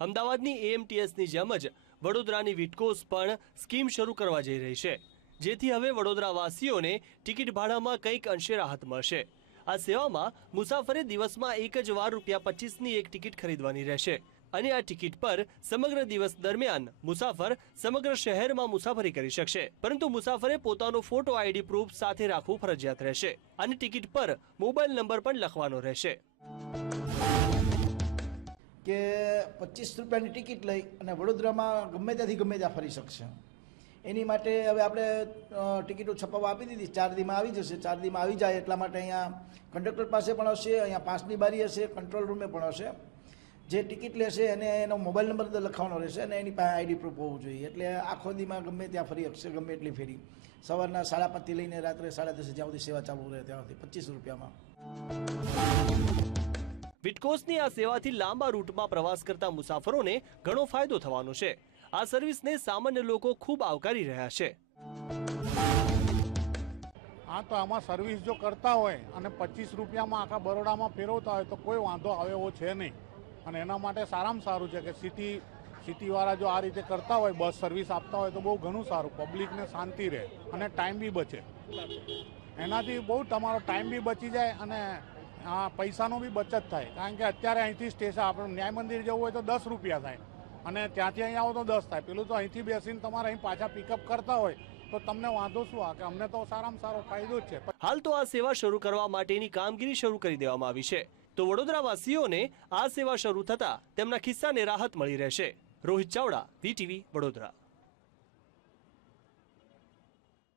અમદાવાદની એએમટીએસની જેમ જ વડોદરાની વિટકોસ પણ સ્કીમ શરૂ કરવા જઈ રહી છે. જેથી હવે વડોદરાવાસીઓને ટિકિટ ભાડામાં કંઈક અંશે રાહત મળશે. આ સેવામાં મુસાફરે દિવસમાં એક જ વાર રૂપિયા પચીસની એક ટિકિટ ખરીદવાની રહેશે. અને આ ટિકિટ પર સમગ્ર દિવસ દરમિયાન મુસાફર સમગ્ર શહેરમાં મુસાફરી કરી શકશે. પરંતુ મુસાફરે પોતાનો ફોટો આઈડી પ્રૂફ સાથે રાખવું ફરજિયાત રહેશે. અને ટિકિટ પર મોબાઈલ નંબર પણ લખવાનો રહેશે. કે પચીસ રૂપિયાની ટિકિટ લઈ અને વડોદરામાં ગમે ત્યાંથી ગમે ત્યાં ફરી શકશે. એની માટે હવે આપણે ટિકિટો છપાવવા આપી દીધી. ચાર દીમાં આવી જશે. ચાર દીમાં આવી જાય એટલા માટે અહીંયા કંડક્ટર પાસે પણ હશે, અહીંયા પાસની બારી હશે, કંટ્રોલ રૂમે પણ હશે. જે ટિકિટ લેશે એને એનો મોબાઈલ નંબર લખવાનો રહેશે અને એની પાસે આઈડી પ્રૂફ હોવું જોઈએ. એટલે આખો દીમાં ગમે ત્યાં ફરી શકશે, ગમે એટલી ફેરી. સવારના સાડા પાંચથી લઈને રાત્રે સાડા દસે જ્યાં સુધી સેવા ચાલુ રહે ત્યાં સુધી પચીસ રૂપિયામાં. વિટકોસની આ સેવાથી લાંબા રૂટમાં પ્રવાસ કરતા મુસાફરોને ઘણો ફાયદો થવાનો છે. આ સર્વિસને સામાન્ય લોકો ખૂબ આવકારી રહ્યા છે. હા, તો આમાં સર્વિસ જો કરતા હોય અને પચીસ રૂપિયામાં આખા બરોડામાં ફેરવતા હોય તો કોઈ વાંધો આવે એવો છે નહીં. અને એના માટે સારામાં સારું છે કે સિટી, સિટીવાળા જો આ રીતે કરતા હોય, બસ સર્વિસ આપતા હોય તો બહુ ઘણું સારું. પબ્લિકને શાંતિ રહે અને ટાઈમ બી બચે. એનાથી બહુ તમારો ટાઈમ બી બચી જાય અને આ પૈસાનો બી બચત થાય. કારણ કે અત્યારે અહીંથી સ્ટેશન આપણે ન્યાય મંદિર જવું હોય તો દસ રૂપિયા થાય. અને ત્યાંથી અહીં આવો તો દસ થાય. પેલું તો અહીંથી બેસીને તમારે અહીં પાછા પિકઅપ કરતા હોય, તો તમને વાંધો શું આ કે અમને તો સારામાં સારો ફાયદો જ છે. હાલ તો આ સેવા શરૂ કરવા માટેની કામગીરી શરૂ કરી દેવામાં આવી છે. તો વડોદરાવાસીઓને આ સેવા શરૂ થતા તેમના ખિસ્સાને રાહત મળી રહેશે. રોહિત ચાવડા વીટીવી વડોદરા.